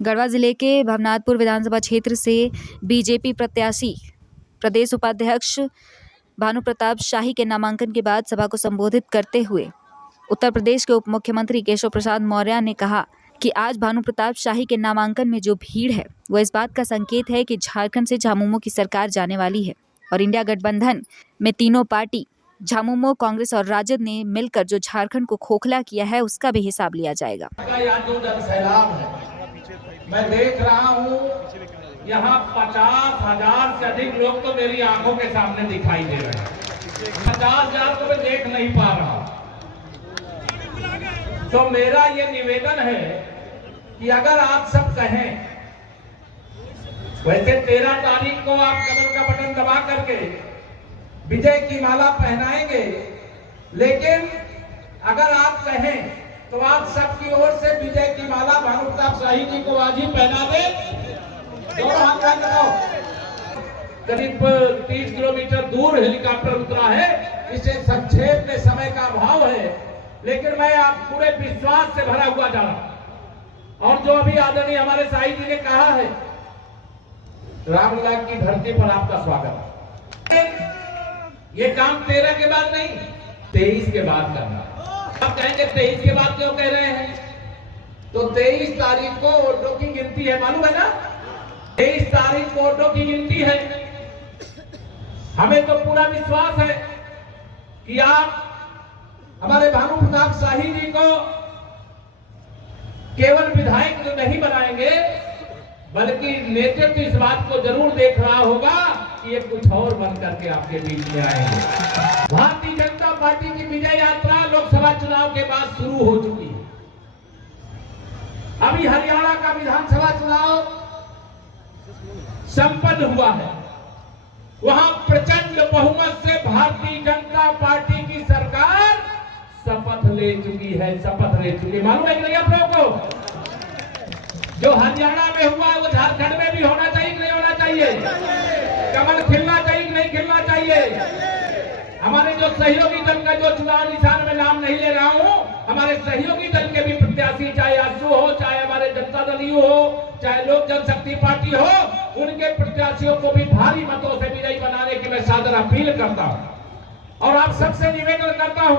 गढ़वा जिले के भवनाथपुर विधानसभा क्षेत्र से बीजेपी प्रत्याशी प्रदेश उपाध्यक्ष भानु प्रताप शाही के नामांकन के बाद सभा को संबोधित करते हुए उत्तर प्रदेश के उप मुख्यमंत्री केशव प्रसाद मौर्य ने कहा कि आज भानु प्रताप शाही के नामांकन में जो भीड़ है वह इस बात का संकेत है कि झारखंड से झामुमो की सरकार जाने वाली है और इंडिया गठबंधन में तीनों पार्टी झामुमो, कांग्रेस और राजद ने मिलकर जो झारखंड को खोखला किया है उसका भी हिसाब लिया जाएगा। मैं देख रहा हूँ यहाँ 50,000 से अधिक लोग तो मेरी आंखों के सामने दिखाई दे रहे हैं। 50,000 को मैं देख नहीं पा रहा। तो मेरा ये निवेदन है कि अगर आप सब कहें, वैसे 13 तारीख को आप कमल का बटन दबा करके विजय की माला पहनाएंगे, लेकिन अगर आप कहें तो आप सबकी ओर से विजय की माला भानु प्रताप शाही जी को आज ही पहना दे। दोनों हाथ में लगाओ। करीब 30 किलोमीटर दूर हेलीकॉप्टर उतरा है, इसे संक्षेप में समय का अभाव है, लेकिन मैं आप पूरे विश्वास से भरा हुआ जा रहा। और जो अभी आदरणीय हमारे शाही जी ने कहा है, रामलीला की धरती पर आपका स्वागत है। ये काम 13 के बाद नहीं, 23 के बाद करना। आप कहेंगे 23 के बाद क्यों कह रहे हैं? तो 23 तारीख को वोटों की गिनती है, मालूम है ना? 23 तारीख को वोटों की गिनती है। हमें तो पूरा विश्वास है कि आप हमारे भानु प्रताप शाही जी को केवल विधायक तो नहीं बनाएंगे, बल्कि नेतृत्व इस बात को जरूर देख रहा होगा कि ये कुछ और बन करके आपके बीच में आएंगे। भारतीय जनता पार्टी की विजय यात्रा लोकसभा चुनाव के बाद शुरू हो चुकी है। अभी हरियाणा का विधानसभा चुनाव संपन्न हुआ है। वहां प्रचंड बहुमत से भारतीय जनता पार्टी की सरकार शपथ ले चुकी है, शपथ ले चुकी है। मालूम है कि नहीं आप लोगों को? जो हरियाणा में हुआ वो झारखंड में भी होना चाहिए कि नहीं होना चाहिए? कमल खिलना चाहिए कि नहीं खिलना चाहिए? हमारे जो सहयोगी दल का जो चुनाव निशान में नाम नहीं ले रहा हूं, हमारे सहयोगी दल के भी प्रत्याशी, चाहे आजसू हो, चाहे हमारे जनता दल यू हो, चाहे लोक जनशक्ति पार्टी हो, उनके प्रत्याशियों को भी भारी मतों से विजयी बनाने की मैं सादर अपील करता हूं। और आप सबसे निवेदन करता हूं,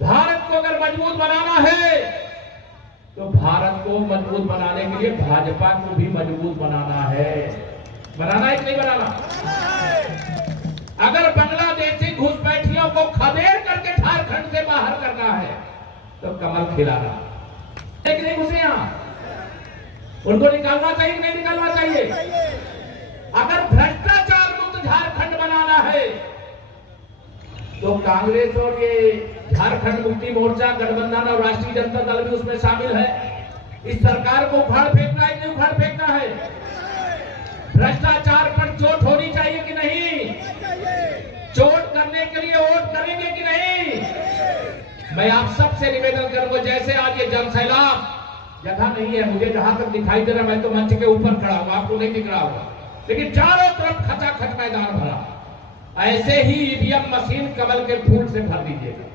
भारत को अगर मजबूत बनाना है तो भारत को मजबूत बनाने के लिए भाजपा को भी मजबूत बनाना है। बनाना है कि नहीं बनाना? अगर बांग्लादेशी घुसपैठियों को खदेड़ करके झारखंड से बाहर करना है तो कमल खिलाना। लेकिन नहीं घुसे यहां, उनको निकालना चाहिए कि नहीं निकालना चाहिए? अगर भ्रष्टाचार मुक्त झारखंड बनाना है तो कांग्रेस और ये झारखंड मुक्ति मोर्चा, गठबंधन और राष्ट्रीय जनता दल भी उसमें शामिल है। इस सरकार को उखाड़ फेंकना है कि नहीं उखाड़ फेंकना है? भ्रष्टाचार पर चोट होनी चाहिए कि नहीं? चोट करने के लिए वोट करेंगे कि नहीं? मैं आप सबसे निवेदन करूंगा, जैसे आज ये जन सैलाब जगह नहीं है, मुझे जहां तक दिखाई दे रहा, मैं तो मंच के ऊपर खड़ा हूं, आपको नहीं दिख रहा होगा, लेकिन चारों तरफ खचाखच मैदान भरा। ऐसे ही ईवीएम मशीन कमल के फूल से भर दीजिएगा।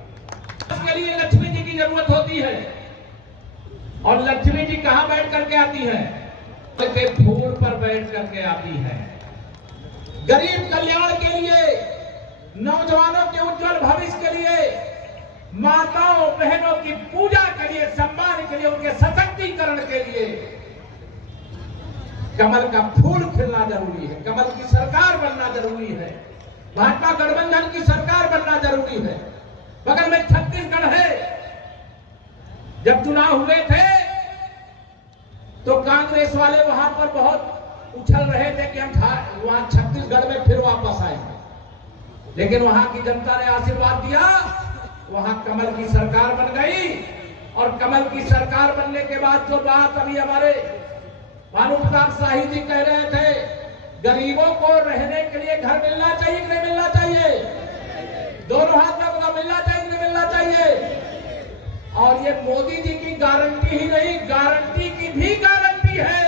इसके लिए लक्ष्मी जी की जरूरत होती है, और लक्ष्मी जी कहां बैठ करके आती है? के फूल पर बैठ करके आती है। गरीब कल्याण के लिए, नौजवानों के उज्जवल भविष्य के लिए, माताओं बहनों की पूजा के लिए, सम्मान के लिए, उनके सशक्तिकरण के लिए कमल का फूल खिलना जरूरी है। कमल की सरकार बनना जरूरी है। भाजपा गठबंधन की सरकार बनना जरूरी है। बगल में छत्तीसगढ़ है। जब चुनाव हुए थे तो कांग्रेस वाले वहां पर बहुत उछल रहे थे कि हम वहां छत्तीसगढ़ में फिर वापस आएंगे, लेकिन वहां की जनता ने आशीर्वाद दिया, वहां कमल की सरकार बन गई। और कमल की सरकार बनने के बाद जो बात अभी हमारे भानु प्रताप शाही जी कह रहे थे, गरीबों को रहने के लिए घर मिलना चाहिए कि नहीं मिलना चाहिए? दोनों हाथ में होगा, मिलना चाहिए कि नहीं मिलना चाहिए? और ये मोदी जी की गारंटी ही नहीं, गारंटी की भी गारंटी है।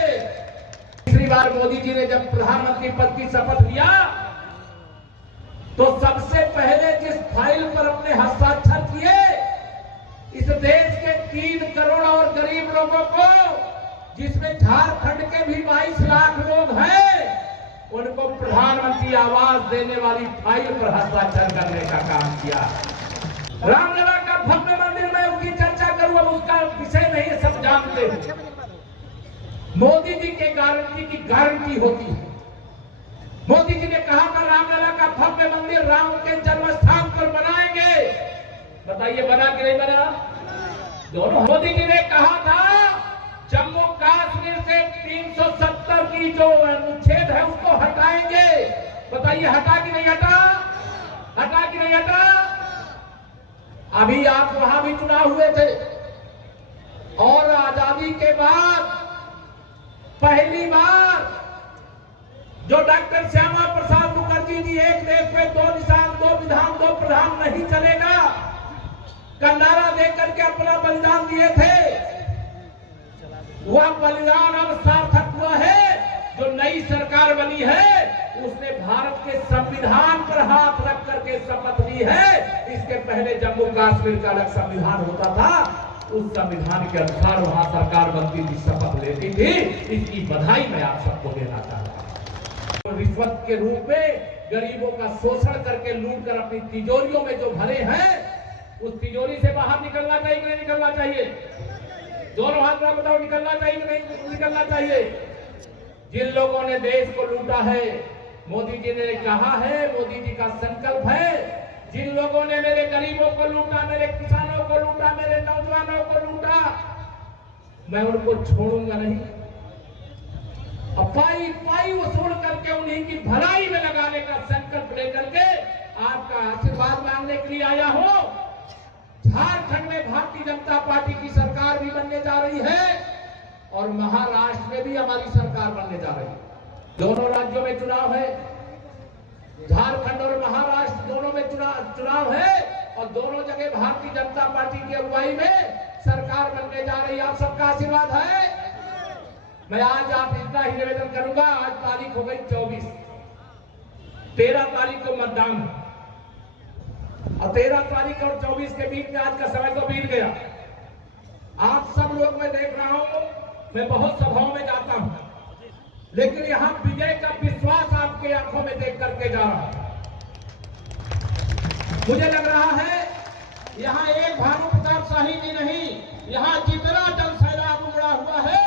तीसरी बार मोदी जी ने जब प्रधानमंत्री पद की शपथ लिया तो सबसे पहले जिस फाइल पर अपने हस्ताक्षर किए, इस देश के 3 करोड़ और गरीब लोगों को जिसमें झारखंड के भी 22 लाख लोग हैं, उनको प्रधानमंत्री आवास देने वाली फाइल पर हस्ताक्षर करने का काम किया। रामलला का भव्य मंदिर में उसकी चर्चा करूं, अब उसका विषय नहीं है, सब जानते हैं। मोदी जी के गारंटी की गारंटी होती है। मोदी जी ने कहा था रामलला का भव्य मंदिर राम के जन्म स्थान पर बनाएंगे। बताइए बना कि नहीं बना? दोनों। मोदी जी ने कहा था जम्मू कश्मीर से 370 की जो अनुच्छेद है उसको हटाएंगे। बताइए हटा कि नहीं हटा? हटा कि नहीं हटा? अभी आप वहां भी चुनाव हुए थे और आजादी के बाद पहली बार जो डॉक्टर श्यामा प्रसाद मुखर्जी जी एक देश में 2 निशान 2 विधान 2 प्रधान नहीं चलेगा का नारा देकर के अपना बलिदान दिए थे, वह बलिदान अब सार्थक हुआ है। जो नई सरकार बनी है उसने भारत के संविधान पर हाथ रख करके शपथ ली है। इसके पहले जम्मू कश्मीर का अलग संविधान होता था, उस संविधान के अनुसार वहां सरकार बनती थी, शपथ लेती थी। इसकी बधाई मैं आप सबको देना चाहता हूं। रिश्वत के रूप में गरीबों का शोषण करके लूट कर अपनी तिजोरियों में जो भरे हैं, उस तिजोरी से बाहर निकलना चाहिए कि नहीं निकलना चाहिए? दोनों हाथ में बताओ, निकलना चाहिए कि नहीं निकलना चाहिए? जिन लोगों ने देश को लूटा है, मोदी जी ने कहा है, मोदी जी का संकल्प है, जिन लोगों ने मेरे गरीबों को लूटा, मेरे किसानों को लूटा, मेरे नौजवानों को लूटा, मैं उनको छोड़ूंगा नहीं। अब पाई पाई वसूल करके उन्हीं की भलाई में लगाने का संकल्प लेकर के आपका आशीर्वाद मांगने के लिए आया हूं। झारखंड में भारतीय जनता पार्टी की सरकार भी बनने जा रही है और महाराष्ट्र में भी हमारी सरकार बनने जा रही है। दोनों राज्यों में चुनाव है, झारखंड और महाराष्ट्र दोनों में चुनाव है और दोनों जगह भारतीय जनता पार्टी की अगुवाई में सरकार बनने जा रही है। आप सबका आशीर्वाद है। मैं आज आप इतना ही निवेदन करूंगा। आज तारीख हो गई 24, 13 तारीख को मतदान है और 13 तारीख और 24 के बीच में आज का समय तो बीत गया। आप सब लोग मैं देख रहा हूं, मैं बहुत सभाओं में जाता हूं, लेकिन यहां विजय का विश्वास आपके आंखों में देख करके जा रहा हूं। मुझे लग रहा है यहां एक भानु प्रताप शाही जी नहीं, यहां जितना जन सैलाब उमड़ा हुआ है,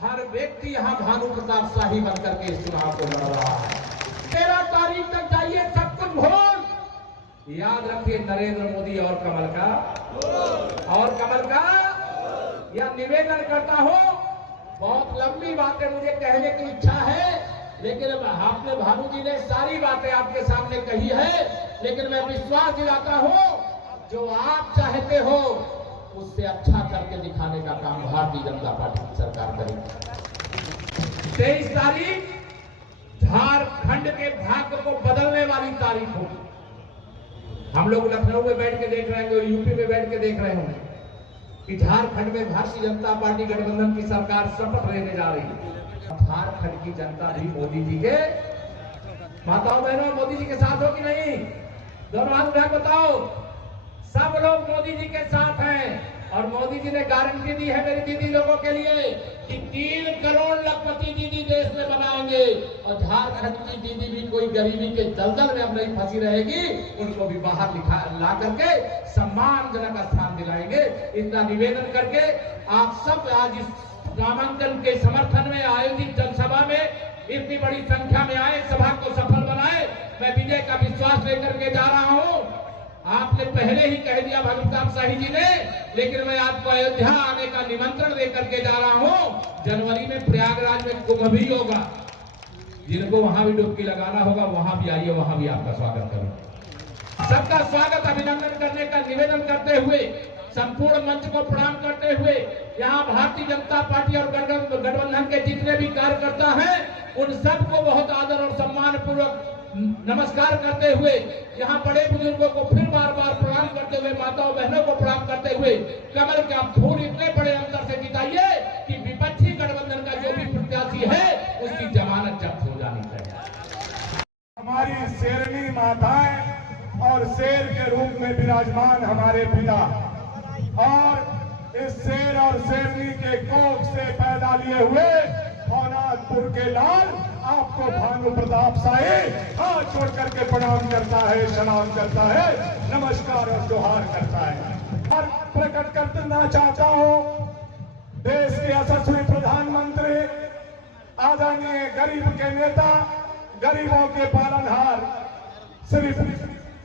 हर व्यक्ति यहां भानु प्रताप शाही बनकर के इस चुनाव को लड़ रहा है। 13 तारीख तक जाइए, सब कुछ भूल याद रखिए नरेंद्र मोदी और कमल का यह निवेदन करता हूं। बहुत लंबी बातें मुझे कहने की इच्छा है, लेकिन आपने भानु जी ने सारी बातें आपके सामने कही है, लेकिन मैं विश्वास दिलाता हूं जो आप चाहते हो उससे अच्छा करके दिखाने का काम भारतीय जनता पार्टी की सरकार करेगी। 23 तारीख झारखंड के भाग्य को बदलने वाली तारीख होगी। हम लोग लखनऊ में बैठ के देख रहे हैं, यूपी में बैठ के देख रहे होंगे कि झारखंड में भारतीय जनता पार्टी गठबंधन की सरकार शपथ लेने जा रही है। झारखंड की जनता भी मोदी जी के माताओं बहनों मोदी जी के साथ हो कि नहीं? दोनों हाथ उठा बताओ। सब लोग मोदी जी के साथ हैं और मोदी जी ने गारंटी दी है मेरी दीदी लोगों के लिए कि 3 करोड़ लखपति दीदी देश में बनाएंगे और झारखंड की दीदी भी कोई गरीबी के दलदल में अब नहीं फंसी रहेगी, उनको भी बाहर ला करके सम्मानजनक स्थान दिलाएंगे। इतना निवेदन करके आप सब आज इस नामांकन के समर्थन में आयोजित जनसभा में इतनी बड़ी संख्या में आए, सभा को सफल बनाए। मैं विजय का विश्वास लेकर के जा रहा हूं। आपने पहले ही कह दिया भानु प्रताप शाही जी ने, लेकिन मैं आपको अयोध्या आने का निमंत्रण देकर के जा रहा हूं। जनवरी में प्रयागराज में कुंभ भी होगा, जिनको वहां भी डुबकी लगाना होगा वहां भी आइए, वहां भी आपका स्वागत करूंगा। सबका स्वागत अभिनंदन करने का निवेदन करते हुए, संपूर्ण मंच को प्रणाम करते हुए, यहाँ भारतीय जनता पार्टी और गठबंधन के जितने भी कार्यकर्ता हैं उन सबको बहुत आदर और सम्मान पूर्वक नमस्कार करते हुए, यहाँ बड़े बुजुर्गों को फिर बार बार प्रणाम करते हुए, माताओं बहनों को प्रणाम करते हुए, कमल का फूल इतने बड़े अंतर से जिताइए कि विपक्षी गठबंधन का जो भी प्रत्याशी है उसकी जमानत जब्त हो जानी चाहिए। हमारी शेरनी माताएं और शेर के रूप में विराजमान हमारे पिता और इस शेर और शेरनी के कोख से पैदा लिए हुए भवनाथपुर के लाल आपको भानु प्रताप शाही हाथ जोड़ करके प्रणाम करता है, सलाम करता है, नमस्कार और जोहार करता है। और प्रकट करना चाहता हूं देश के यशस्वी प्रधानमंत्री आदरणीय गरीब के नेता, गरीबों के पालनहार श्री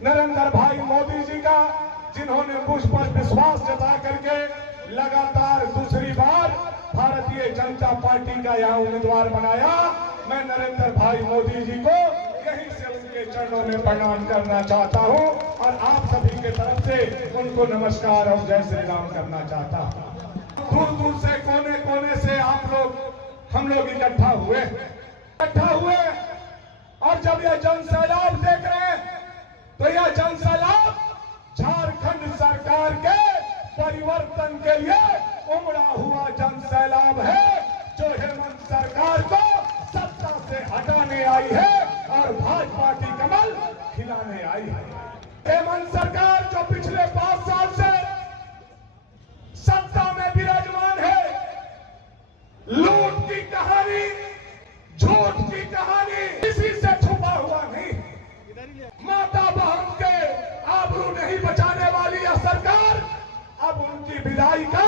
नरेंद्र भाई मोदी जी का, जिन्होंने मुझ पर विश्वास जता करके लगातार दूसरी बार भारतीय जनता पार्टी का यहाँ उम्मीदवार बनाया। मैं नरेंद्र भाई मोदी जी को यहीं से उनके चरणों में प्रणाम करना चाहता हूं और आप सभी के तरफ से उनको नमस्कार और जय श्री राम करना चाहता हूं। दूर दूर से कोने कोने से हम लोग इकट्ठा हुए और जब यह जन सैलाब देख रहे हैं तो यह जन सैलाब झारखंड सरकार के परिवर्तन के लिए उमड़ा हुआ जन सैलाब है, जो हेमंत सरकार को सत्ता से हटाने आई है और भाजपा की कमल खिलाने आई है। हेमंत सरकार जो पिछले 5 साल से सत्ता में विराजमान है, लूट की कहानी, झूठ की कहानी किसी से छुपा हुआ नहीं। माता बहन के आबरू नहीं बचाने वाली यह सरकार अब उनकी विदाई का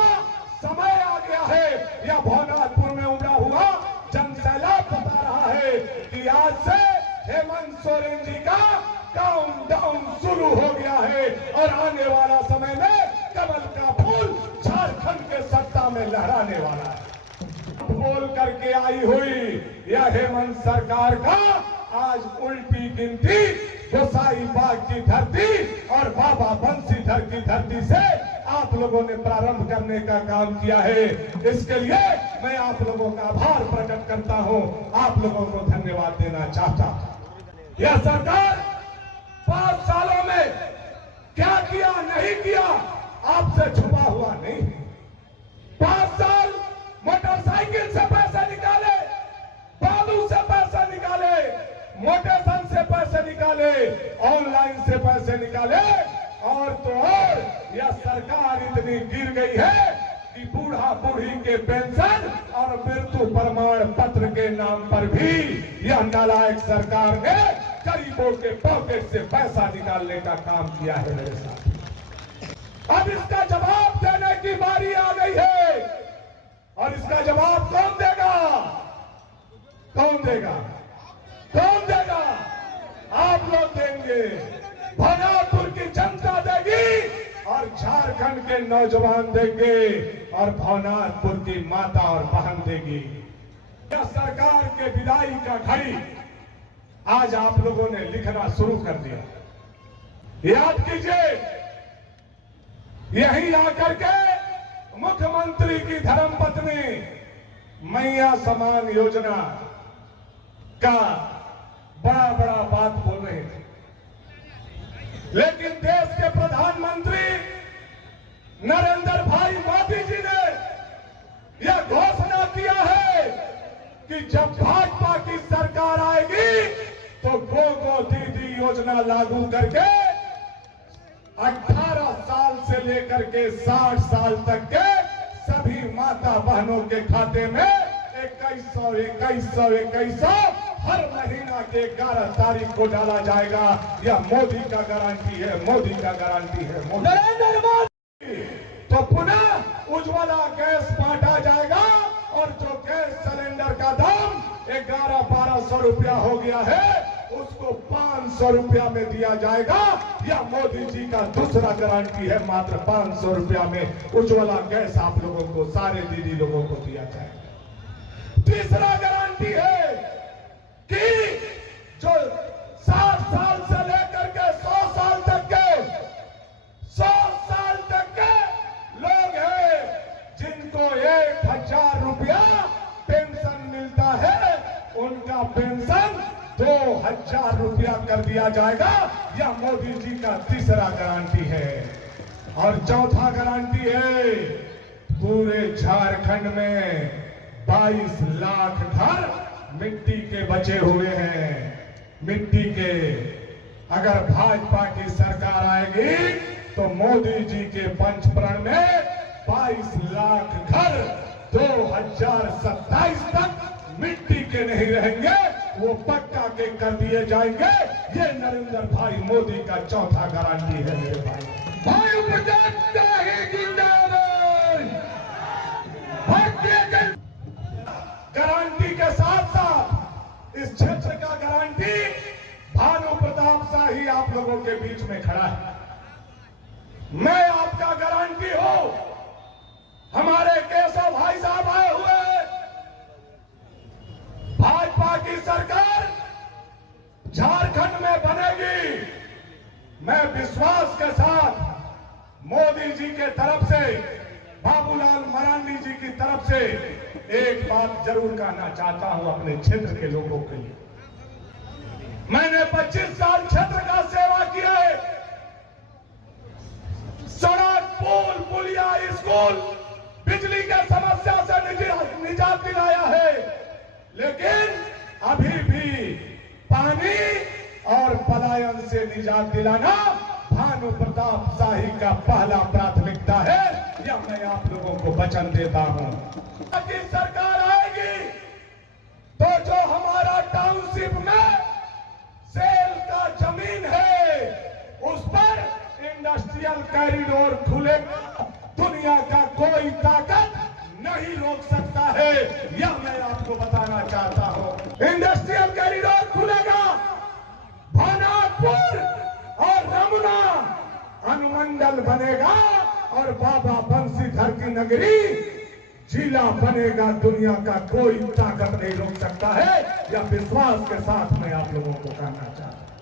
समय आ गया है। यह भवनाथपुर में उमड़ा हुआ जन सैलाब बता रहा है कि आज से हेमंत सोरेन जी का काउंटडाउन शुरू हो गया है और आने वाला समय में कमल का फूल झारखंड के सत्ता में लहराने वाला है। बोल करके आई हुई यह हेमंत सरकार का आज उल्टी गिनती गोसाई बाग की धरती और बाबा बंसीधर की धरती से आप लोगों ने प्रारंभ करने का काम किया है। इसके लिए मैं आप लोगों का आभार प्रकट करता हूं, आप लोगों को धन्यवाद देना चाहता हूं। यह सरकार 5 सालों में क्या किया नहीं किया आपसे छुपा हुआ नहीं। 5 साल मोटरसाइकिल से पैसे निकाले, बालू से पैसे निकाले, मोटेशन से पैसे निकाले, ऑनलाइन से पैसे निकाले और तो और यह सरकार इतनी गिर गई है कि बूढ़ा बूढ़ी के पेंशन और मृत्यु प्रमाण पत्र के नाम पर भी यह नालायक सरकार ने गरीबों के पॉकेट से पैसा निकालने का काम किया है मेरे साथ। अब इसका जवाब देने की बारी आ गई है और इसका जवाब कौन देगा? कौन देगा? कौन देगा? आप लोग देंगे, भवनाथपुर की जनता देगी और झारखंड के नौजवान देंगे और भवनाथपुर की माता और बहन देगी। यह सरकार के विदाई का घड़ी आज आप लोगों ने लिखना शुरू कर दिया। याद कीजिए, यहीं आकर के मुख्यमंत्री की धर्मपत्नी मैया समान योजना का बड़ा बड़ा बात बोल रहे थे, लेकिन देश के प्रधानमंत्री नरेंद्र भाई मोदी जी ने यह घोषणा किया है कि जब भाजपा की सरकार आएगी तो गो दीदी योजना लागू करके 18 साल से लेकर के 60 साल तक के सभी माता बहनों के खाते में 2100 हर महीना के 11 तारीख को डाला जाएगा। यह मोदी का गारंटी है, मोदी का गारंटी है, नरेंद्र मोदी। तो पुनः उज्ज्वला गैस बांटा जाएगा और जो गैस सिलेंडर का दाम 1100-1200 रुपया हो गया है उसको 500 रुपया में दिया जाएगा। यह मोदी जी का दूसरा गारंटी है, मात्र 500 रुपया में उज्ज्वला गैस आप लोगों को, सारे दीदी लोगों को दिया जाएगा। तीसरा गारंटी है कि जो 60 साल से लेकर के 100 साल तक के लोग हैं जिनको 1000 रुपया पेंशन मिलता है, उनका पेंशन 2000 रुपया कर दिया जाएगा। यह मोदी जी का तीसरा गारंटी है। और चौथा गारंटी है, पूरे झारखंड में 22 लाख घर मिट्टी के बचे हुए हैं, मिट्टी के। अगर भाजपा की सरकार आएगी तो मोदी जी के पंचप्रण में 22 लाख घर 2027 तक मिट्टी के नहीं रहेंगे, वो पक्का के कर दिए जाएंगे। ये नरेंद्र भाई मोदी का चौथा गारंटी है मेरे भाई। भाई गारंटी के साथ साथ इस क्षेत्र का गारंटी भानु प्रताप शाही आप लोगों के बीच में खड़ा है। मैं आपका गारंटी हूं। हमारे केशव भाई साहब आए हुए हैं। भाजपा की सरकार झारखंड में बनेगी। मैं विश्वास के साथ मोदी जी के तरफ से, बाबूलाल मरांडी जी की तरफ से एक बात जरूर कहना चाहता हूं अपने क्षेत्र के लोगों के लिए। मैंने 25 साल क्षेत्र का सेवा किया है। सड़क, पुल, पुलिया, स्कूल, बिजली के समस्या से निजात दिलाया है, लेकिन अभी भी पानी और पलायन से निजात दिलाना भानु प्रताप शाही का पहला प्राथमिकता है। यह मैं आप लोगों को वचन देता हूं। कि सरकार आएगी तो जो हमारा टाउनशिप में सेल का जमीन है उस पर इंडस्ट्रियल कॉरिडोर खुलेगा। दुनिया का कोई ताकत नहीं रोक सकता है, यह मैं आपको बताना चाहता हूं। इंडस्ट्रियल कॉरिडोर खुलेगा, भानापुर और रमुना अनुमंडल बनेगा और बाबा बंसीधर की नगरी जिला बनेगा। दुनिया का कोई ताकत नहीं रोक सकता है, यह विश्वास के साथ मैं आप लोगों को कहना चाहता हूं।